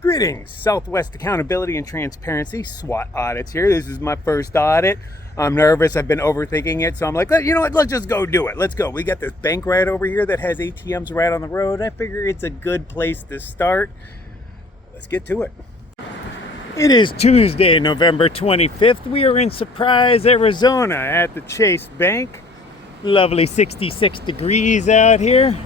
Greetings, Southwest Accountability and Transparency, SWAT Audits here. This is my first audit. I'm nervous, I've been overthinking it, so I'm like, you know what, let's just go do it. Let's go. We got this bank right over here that has ATMs right on the road. I figure it's a good place to start. Let's get to it. It is Tuesday, November 25th. We are in Surprise, Arizona at the Chase Bank. Lovely 66 degrees out here.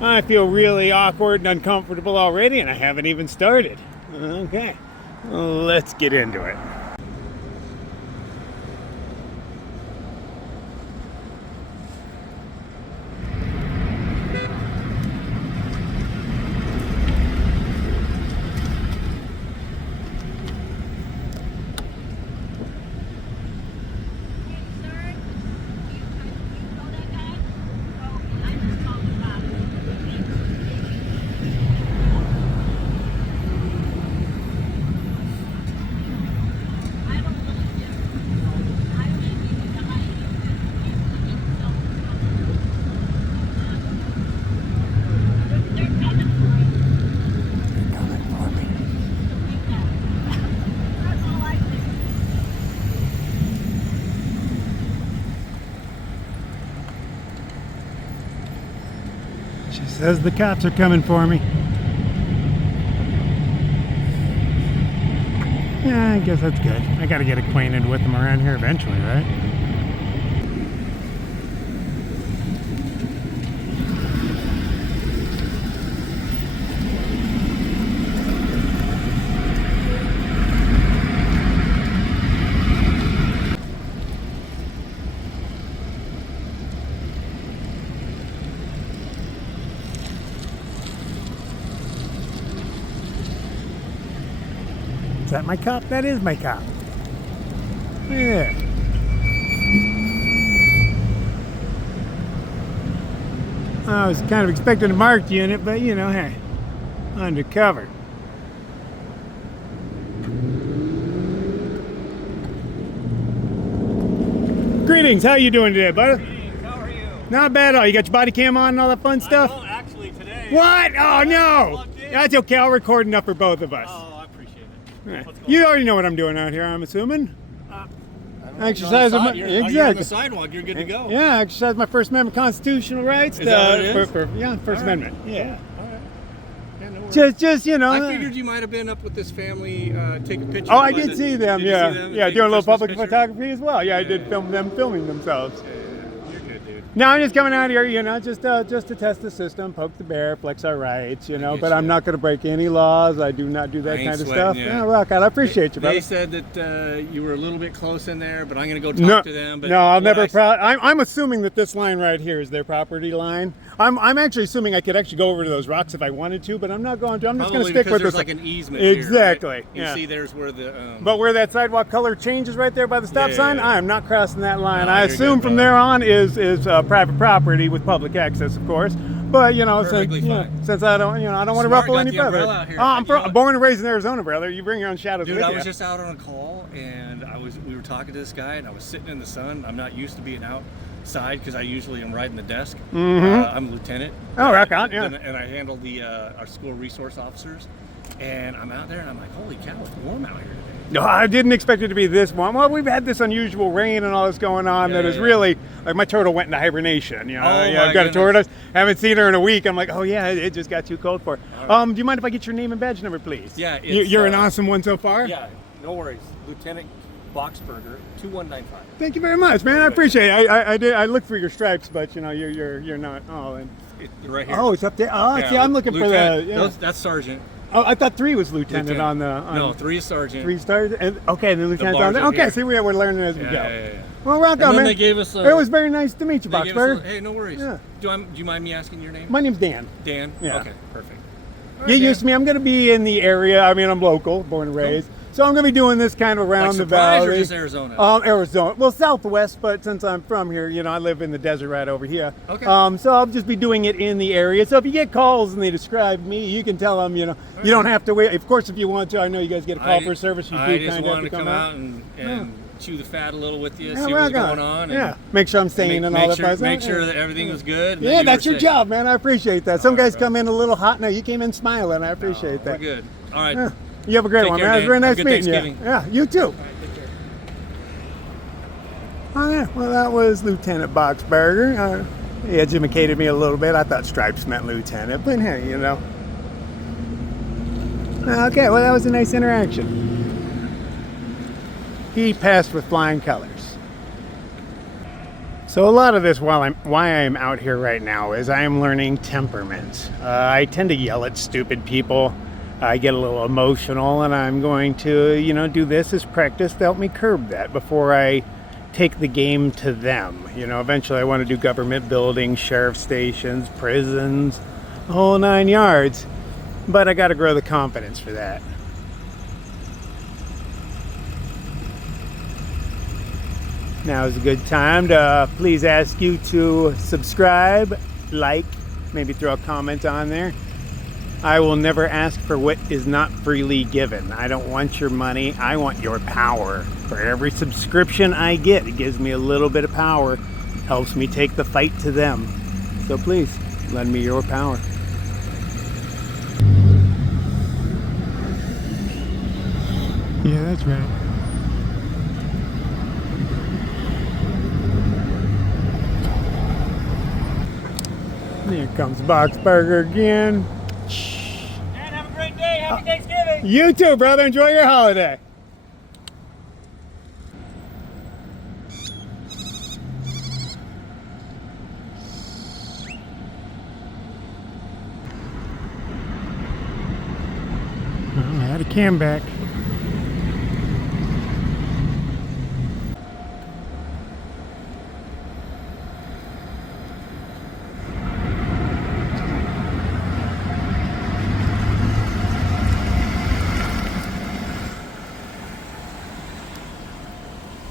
I feel really awkward and uncomfortable already, and I haven't even started. Okay, let's get into it. She says the cops are coming for me. Yeah, I guess that's good. I gotta get acquainted with them around here eventually, right? Is that my cop? That is my cop. Yeah. I was kind of expecting a marked unit, but you know, hey, undercover. Greetings, how you doing today, buddy? Greetings, how are you? Not bad at all. You got your body cam on and all that fun stuff? I don't actually today. What? Oh no! That's okay, I'll record enough for both of us. Oh, I appreciate it. Right. What's going You on? already know what I'm doing out here, I'm assuming. Exercise You're on of the my, side- you're on exactly. the sidewalk, you're good to go. Yeah, exercise my First Amendment constitutional rights. Is that what it is? Yeah, First All right. Amendment. Yeah. All right. Yeah, no worries. Just you know. I figured you might have been up with this family taking pictures. Oh, I Was did it- see them. did you Yeah, see them yeah, taking doing a little Christmas public pictures? photography as well. Yeah, I did Yeah. film them filming themselves. Yeah, you're good, dude. No, I'm just coming out here, you know, just to test the system, poke the bear, flex our rights, you know. get But I'm you. not going to break any laws. I do not do that I ain't kind of sweating stuff. you. Yeah, rock out. I appreciate you, brother. They said that you were a little bit close in there, but I'm going to go talk to them. But no, I'll what never. I- I'm assuming that this line right here is their property line. I'm actually assuming I could actually go over to those rocks if I wanted to, but I'm not going to. I'm just going to Probably stick with because this. there's like an easement Exactly, here, right? You yeah. see there's where the... But where that sidewalk color changes right there by the stop Yeah, sign, yeah. I am not crossing that line. No, I you're assume good, from brother. there on is private property with public access, of course. But you know, Perfectly fine. since I don't, I don't want to Smart, ruffle got any the feathers. umbrella out here. Oh, I'm You know what? born and raised in Arizona, brother. You bring your own shadows Dude, with I you. was just out on a call and we were talking to this guy and I was sitting in the sun. I'm not used to being outside because I usually am riding the desk. I'm a lieutenant. Oh, rock on, yeah. And I handle our school resource officers. And I'm out there and I'm like, holy cow, it's warm out here today. No, I didn't expect it to be this warm. Well, we've had this unusual rain and all this going on that is yeah. really like my turtle went into hibernation. You know, Oh, yeah, my I've got a goodness. tortoise. Haven't seen her in a week. I'm like, oh yeah, it just got too cold for her. Do you mind if I get your name and badge number, please? Yeah, it's, You're an awesome one so far. Yeah, no worries. Lieutenant Boxburger, 2195. Thank you very much, man. I appreciate it. I looked for your stripes, but you know, you're not. Oh, and It's right here. oh, it's up there. Oh, Yeah, see, I'm looking Lieutenant- for the. Yeah. That's sergeant. Oh, I thought 3 was lieutenant, Lieutenant. on the. No, 3 is sergeant. 3 stars. And okay, the lieutenant's bars on there. are Okay, here. see, we're learning as we go. Yeah. Well, rock And on, then man. they gave us It was very nice to meet you, they gave us Boxburger. hey, no worries. Yeah. Do you mind me asking your name? My name's Dan. Dan? Yeah. Okay, perfect. All Get right, used to Dan. me. I'm going to be in the area. I mean, I'm local, born and raised. So I'm going to be doing this kind of around Like the Surprise valley. or just Arizona? Arizona. Well, Southwest, but since I'm from here, you know, I live in the desert right over here. Okay. So I'll just be doing it in the area. So if you get calls and they describe me, you can tell them, you know, you don't have to wait. Of course, if you want to, I know you guys get a call for service. You I do just kind of have wanted to to come out and chew the fat a little with you, Yeah, see what's going on. Yeah, make sure I'm staying in all the process. Make sure that everything was good. and Yeah, that you that's were your safe. job, man. I appreciate that. Some All right, guys bro. come in a little hot. No, you came in smiling. I appreciate We're that. good. All right. Yeah. You have a great Take one, care, man. It was Dan. very Have nice a good meeting you. Thanksgiving. Yeah, you too. Oh, yeah. Well, that was Lieutenant Boxburger. He educated me a little bit. I thought stripes meant lieutenant, but hey, you know. Okay, well, that was a nice interaction. He passed with flying colors. So a lot of this why I'm out here right now is I am learning temperament. I tend to yell at stupid people. I get a little emotional, and I'm going to, you know, do this as practice to help me curb that before I take the game to them. You know, eventually I want to do government buildings, sheriff stations, prisons, the whole 9 yards. But I got to grow the confidence for that. Now is a good time to please ask you to subscribe, like, maybe throw a comment on there. I will never ask for what is not freely given. I don't want your money. I want your power. For every subscription I get, it gives me a little bit of power. Helps me take the fight to them. So please, lend me your power. Yeah, that's right. Here comes Boxburger again. And have a great day. Happy Thanksgiving. You too, brother. Enjoy your holiday. I had a cam back.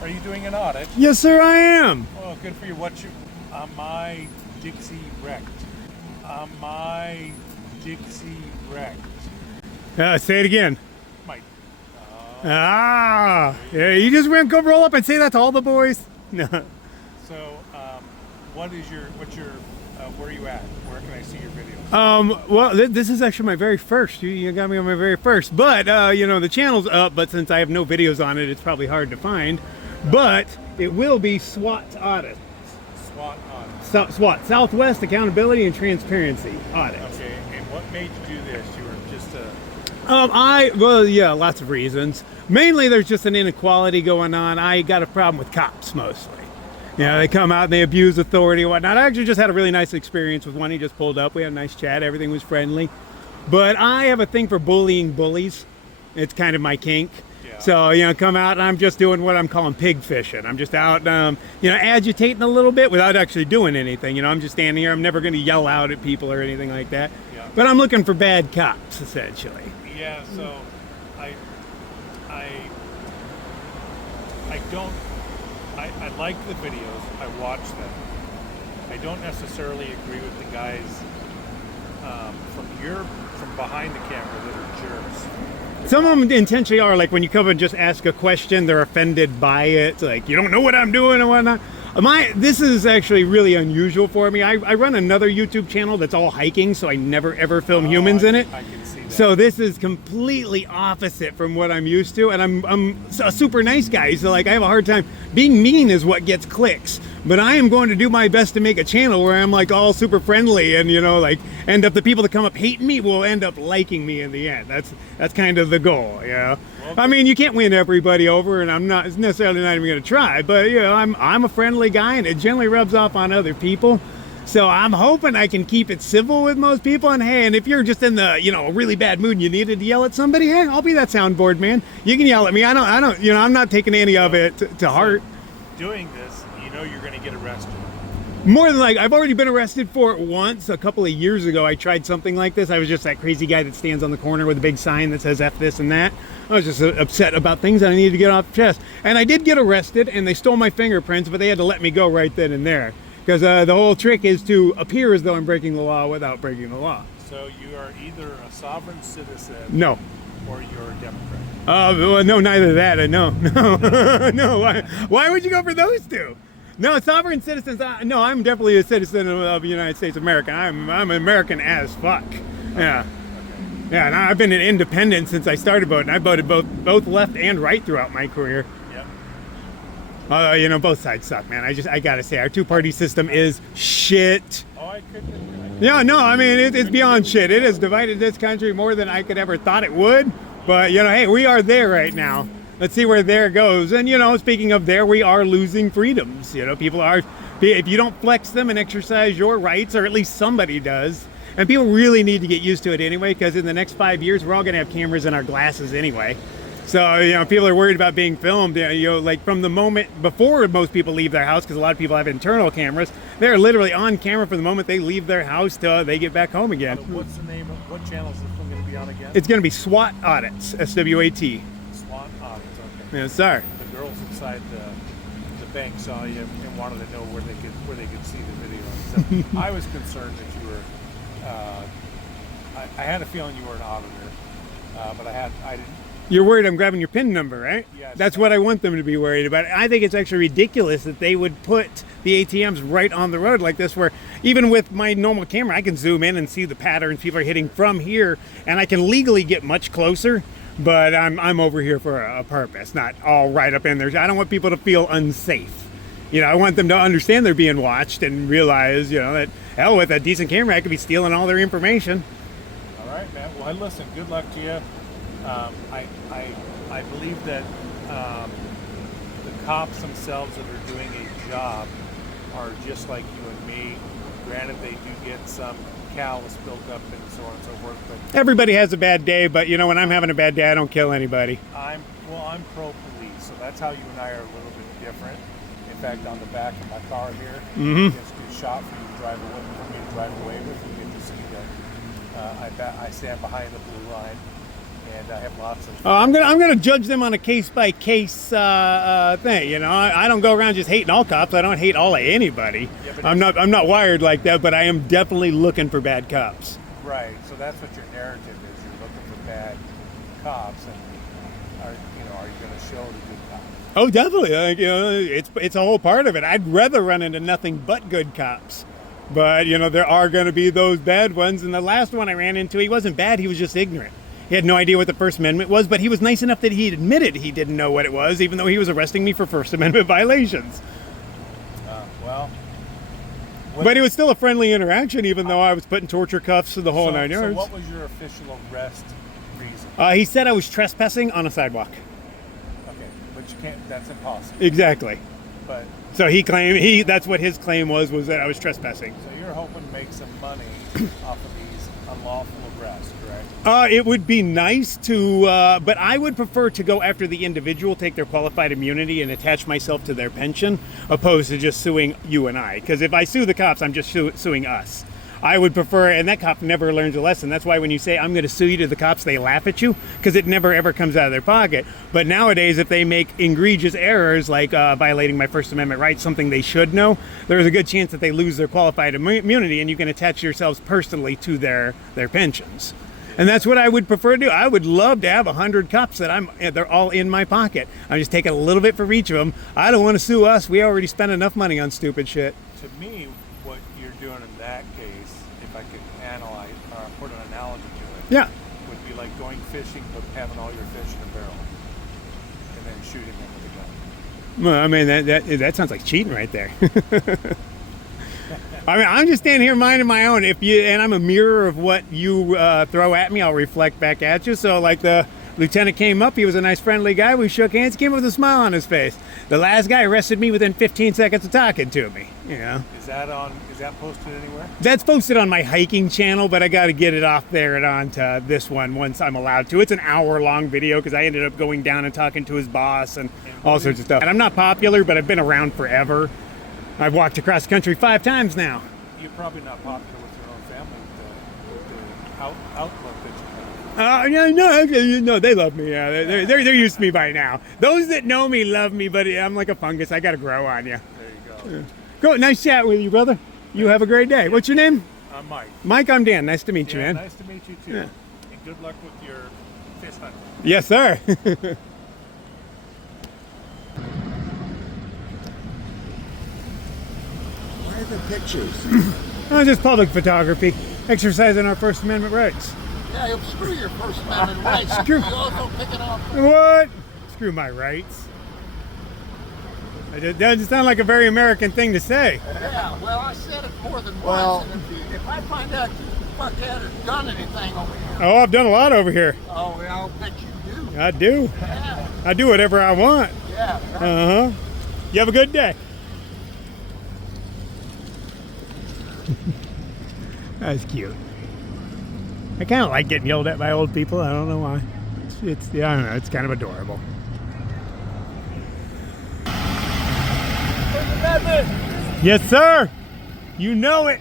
Are you doing an audit? Yes, sir, I am. Oh, good for you. On my Dixie wrecked. On my Dixie wrecked. Say it again. My, Yeah, you just went go roll up and say that to all the boys. No. so, what's your, where are you at? Where can I see your videos? Well, this is actually my very first. You got me on my very first. But, you know, the channel's up, but since I have no videos on it, it's probably hard to find. But it will be SWAT Audits. SWAT audit. SWAT, Southwest Accountability and Transparency Audit. Okay, and what made you do this? You were just a... Well, yeah, lots of reasons. Mainly there's just an inequality going on. I got a problem with cops mostly. You know, they come out and they abuse authority and whatnot. I actually just had a really nice experience with one. He just pulled up. We had a nice chat. Everything was friendly. But I have a thing for bullying bullies. It's kind of my kink. Yeah. So, you know, come out and I'm just doing what I'm calling pig fishing. I'm just out, you know, agitating a little bit without actually doing anything. You know, I'm just standing here. I'm never going to yell out at people or anything like that. Yeah. But I'm looking for bad cops, essentially. Yeah, so I like the videos, I watch them. I don't necessarily agree with the guys from behind the camera that are jerks. Some of them intentionally are, like when you come and just ask a question, they're offended by it. Like, you don't know what I'm doing and whatnot. This is actually really unusual for me. I run another YouTube channel that's all hiking, so I never ever film humans in it. I can see that. So this is completely opposite from what I'm used to, and I'm a super nice guy, so like I have a hard time. Being mean is what gets clicks, but I am going to do my best to make a channel where I'm like all super friendly, and you know, like end up the people that come up hating me will end up liking me in the end. That's kind of the goal, you know. I mean, you can't win everybody over, and I'm not necessarily not even going to try, but you know, I'm a friendly guy, and it generally rubs off on other people. So I'm hoping I can keep it civil with most people. And hey, and if you're just in the, you know, really bad mood and you needed to yell at somebody, hey, I'll be that soundboard man. You can yell at me. I don't, you know, I'm not taking any of it to heart. Doing this, you know you're going to get arrested. More than like, I've already been arrested for it once. A couple of years ago, I tried something like this. I was just that crazy guy that stands on the corner with a big sign that says F this and that. I was just upset about things that I needed to get off the chest. And I did get arrested, and they stole my fingerprints, but they had to let me go right then and there. Because the whole trick is to appear as though I'm breaking the law without breaking the law. So you are either a sovereign citizen No. or you're a Democrat? Well, no, neither that. No, no, no. Why would you go for those two? No, sovereign citizens. No, I'm definitely a citizen of the United States of America. I'm American as fuck. Yeah. Yeah, and I've been an independent since I started voting. I voted both left and right throughout my career. Yep. You know, both sides suck, man. I gotta say, our two-party system is shit. Oh, I couldn't. Yeah, no, I mean, it's beyond shit. It has divided this country more than I could ever thought it would. But, you know, hey, we are there right now. Let's see where there goes. And, you know, speaking of there, we are losing freedoms. You know, people are, if you don't flex them and exercise your rights, or at least somebody does, and people really need to get used to it anyway, because in the next 5 years, we're all going to have cameras in our glasses anyway. So, you know, people are worried about being filmed, you know, like from the moment before most people leave their house, because a lot of people have internal cameras. They're literally on camera from the moment they leave their house till they get back home again. What's the name of, what channel is this one going to be on again? It's going to be SWAT Audits, SWAT. SWAT Audits, okay. Yes, sir. The girls inside the bank saw you and wanted to know where they could see the video. So I was concerned that you were. I had a feeling you were an auditor, but I didn't. You're worried I'm grabbing your PIN number, right? Yes. That's what I want them to be worried about. I think it's actually ridiculous that they would put the ATMs right on the road like this, where even with my normal camera, I can zoom in and see the patterns people are hitting from here, and I can legally get much closer, but I'm over here for a purpose, not all right up in there. I don't want people to feel unsafe. You know, I want them to understand they're being watched and realize, you know, that, hell, with a decent camera, I could be stealing all their information. All right, man. Well, listen, good luck to you. I believe that the cops themselves that are doing a job are just like you and me. Granted, they do get some callous built up and so on and so forth. But everybody has a bad day, but you know, when I'm having a bad day, I don't kill anybody. I'm pro-police, so that's how you and I are a little bit different. In fact, on the back of my car here, it's a shot for you to drive away, for me to drive away with. You get to see that I stand behind the blue line. And I have lots of. Oh, I'm gonna judge them on a case by case thing. You know, I don't go around just hating all cops. I don't hate all of anybody. Yeah, I'm not wired like that. But I am definitely looking for bad cops. Right. So that's what your narrative is. You're looking for bad cops, and are you going to show the good cops? Oh, definitely. Like, you know, it's a whole part of it. I'd rather run into nothing but good cops. But you know, there are going to be those bad ones. And the last one I ran into, he wasn't bad. He was just ignorant. He had no idea what the First Amendment was, but he was nice enough that he admitted he didn't know what it was, even though he was arresting me for First Amendment violations. But it was still a friendly interaction, even though I was putting torture cuffs to the whole 9 yards. So what was your official arrest reason? He said I was trespassing on a sidewalk. Okay, but you can't, that's impossible. Exactly. But so he claimed, that's what his claim was that I was trespassing. So you're hoping to make some money off of these unlawful arrests, correct? It would be nice to, but I would prefer to go after the individual, take their qualified immunity, and attach myself to their pension, opposed to just suing you and I. Because if I sue the cops, I'm just suing us. I would prefer, and that cop never learns a lesson. That's why when you say, I'm going to sue you to the cops, they laugh at you, because it never ever comes out of their pocket. But nowadays, if they make egregious errors, like violating my First Amendment rights, something they should know, there's a good chance that they lose their qualified immunity, and you can attach yourselves personally to their pensions. And that's what I would prefer to do. I would love to have 100 cops that they're all in my pocket. I'm just taking a little bit for each of them. I don't want to sue us. We already spent enough money on stupid shit. To me, what you're doing in that case, if I could analyze or put an analogy to it, would be like going fishing but having all your fish in a barrel and then shooting them with a gun. Well, I mean, that sounds like cheating right there. I mean, I'm just standing here minding my own. And I'm a mirror of what you throw at me, I'll reflect back at you. So, like the lieutenant came up, he was a nice, friendly guy. We shook hands, came up with a smile on his face. The last guy arrested me within 15 seconds of talking to me. You know. Is that posted anywhere? That's posted on my hiking channel, but I got to get it off there and onto this one once I'm allowed to. It's an hour-long video because I ended up going down and talking to his boss and all sorts of stuff. And I'm not popular, but I've been around forever. I've walked across the country 5 times now. You're probably not popular with your own family with the outlook that you have. No, they love me. Yeah, they're used to me by now. Those that know me love me, but I'm like a fungus. I got to grow on you. There you go. Go. Nice chat with you, brother. You have a great day. What's your name? I'm Mike. Mike, I'm Dan. Nice to meet you, man. Nice to meet you too. Yeah. And good luck with your fish hunting. Yes, sir. Why are the pictures? Oh, just public photography, exercising our First Amendment rights. Yeah, screw your First Amendment rights. Screw- You also pick it up. What? Screw my rights. It doesn't sound like a very American thing to say. Yeah, well, I said it more than Well- once. And if I find out you fuckhead has done anything over here, Oh, I've done a lot over here. oh, well, I'll bet you do. I do. Yeah, I do whatever I want. yeah. Right. Uh-huh. You have a good day. That's cute. I kind of like getting yelled at by old people. I don't know why. It's yeah, I don't know. It's kind of adorable. Yes, sir. You know it.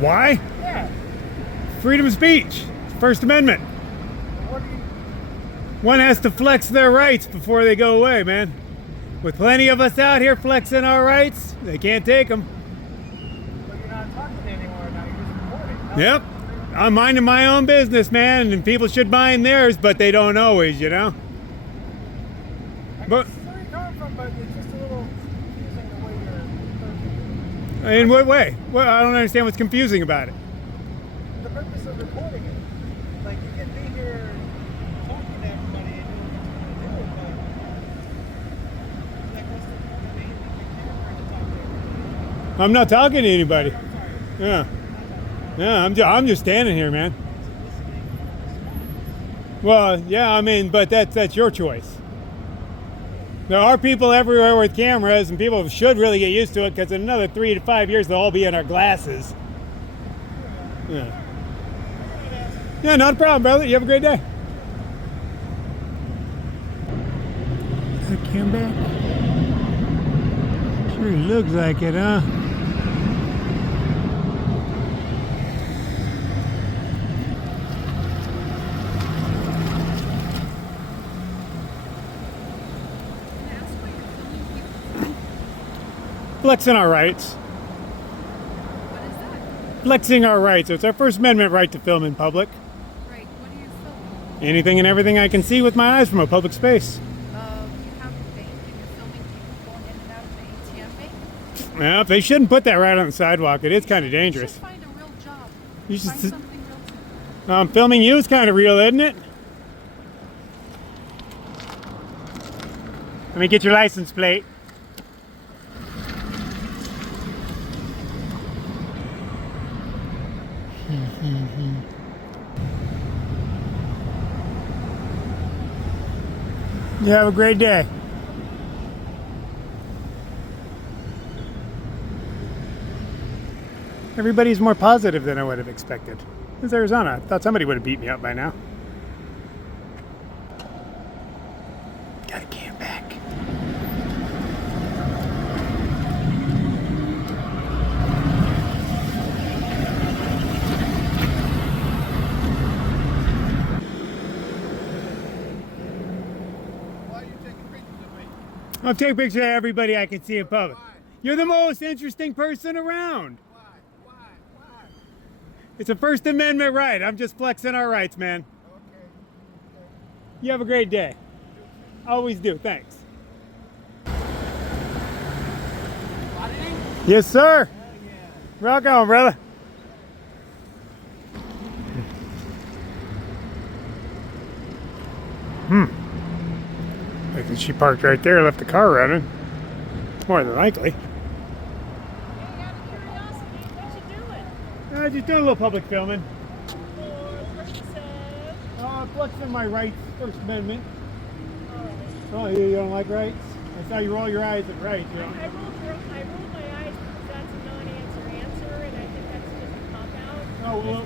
Why? Yeah. Freedom of speech. First Amendment. What do you? One has to flex their rights before they go away, man. With plenty of us out here flexing our rights, they can't take them. But you're not talking anymore now. You're just recording. Huh? Yep. I'm minding my own business, man, and people should mind theirs, but they don't always, you know? But It's where you're coming from, but it's just a little confusing the way you're. in what way? Well, I don't understand what's confusing about it. The purpose of recording it. Like, you can be here talking to everybody and doing what you want to do, but like, what's the point of anything the camera to talk to everybody? I'm not talking to anybody. I'm sorry. Yeah. Yeah, I'm just standing here, man. Well, yeah, I mean, but that's your choice. There are people everywhere with cameras, and people should really get used to it because in another 3 to 5 years, they'll all be in our glasses. Yeah. Yeah, not a problem, brother. You have a great day. That came back. Sure looks like it, huh? Flexing our rights. What is that? Flexing our rights. It's our First Amendment right to film in public. Right, what are you filming? Anything and everything I can see with my eyes from a public space. You have a bank and you're filming people going in and out of the ATM bank? Yeah, they shouldn't put that right on the sidewalk. It is kind of You dangerous. should find a real job. You should Find s- something real to Filming you is kind of real, isn't it? Let me get your license plate. You have a great day. Everybody's more positive than I would have expected. It's Arizona. I thought somebody would have beat me up by now. Gotta cam back. Why are you taking pictures of me? I'll take pictures of everybody I can see in public. You're the most interesting person around. Why? It's a First Amendment right. I'm just flexing our rights, man. Okay. You have a great day. Always do. Thanks. Yes, sir. Rock on, brother. I think she parked right there, left the car running. More than likely. Hey, out of curiosity, what you doing? Just doing a little public filming. For purpose of... Flexing my rights, First Amendment. Alright. Oh, you don't like rights? I saw you roll your eyes at rights. You know? I rolled my eyes because that's a non-answer answer, and I think that's just a cop-out. Oh, well,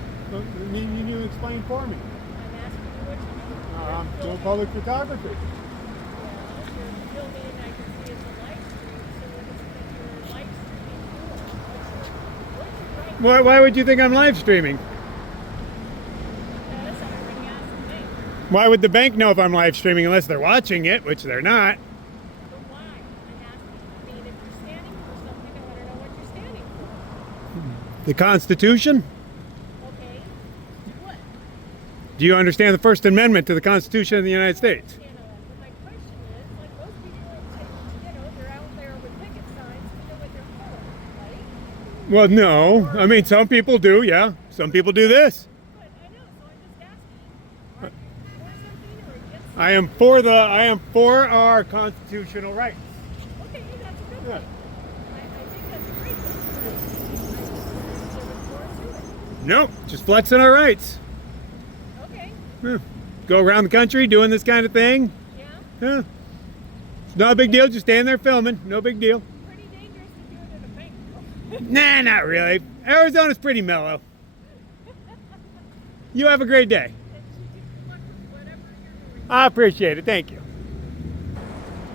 you need to explain for me. I'm asking you what you do. I'm doing public photography. Well, you're filming, I can see it's a live stream, so what is it that you're live streaming for? What's your right? Why would you think I'm live streaming? Because I already asked the name. Why would the bank know if I'm live streaming unless they're watching it, which they're not? But why? I'm asking. I mean, if you're standing for something, I want to know what you're standing for. The Constitution? Okay. What? Do you understand the First Amendment to the Constitution of the United States? You know, but my question is, like most people, they're out there with picket signs, you know what they're for, right? Well, no. I mean, some people do, yeah. Some people do this. But I know, so I'm just asking, are you for something or against I am for our constitutional rights. something? Okay, that's a good Yeah. thing. I think that's a great thing. I just look forward to it. Nope, just flexing our rights. Okay, Yeah. Go around the country doing this kind of thing. yeah, Yeah. It's not a big deal, just stand there filming. No big deal. pretty dangerous to do it at a bank. though. Nah, not really. Arizona's pretty mellow. You have a great day. And good luck with whatever you're doing. I appreciate it. Thank you.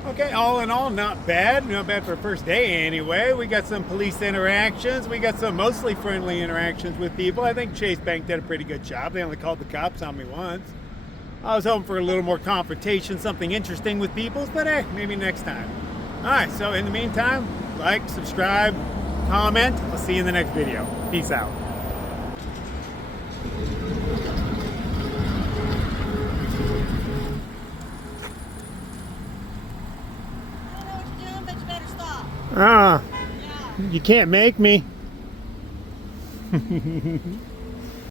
Okay, all in all, not bad. Not bad for a first day anyway. We got some police interactions. We got some mostly friendly interactions with people. I think Chase Bank did a pretty good job. They only called the cops on me once. I was hoping for a little more confrontation, something interesting with people, but hey, maybe next time. All right, so in the meantime, like, subscribe, comment. I'll see you in the next video. Peace out. I don't know what you're doing, but you better stop. Ah, Yeah. you can't make me.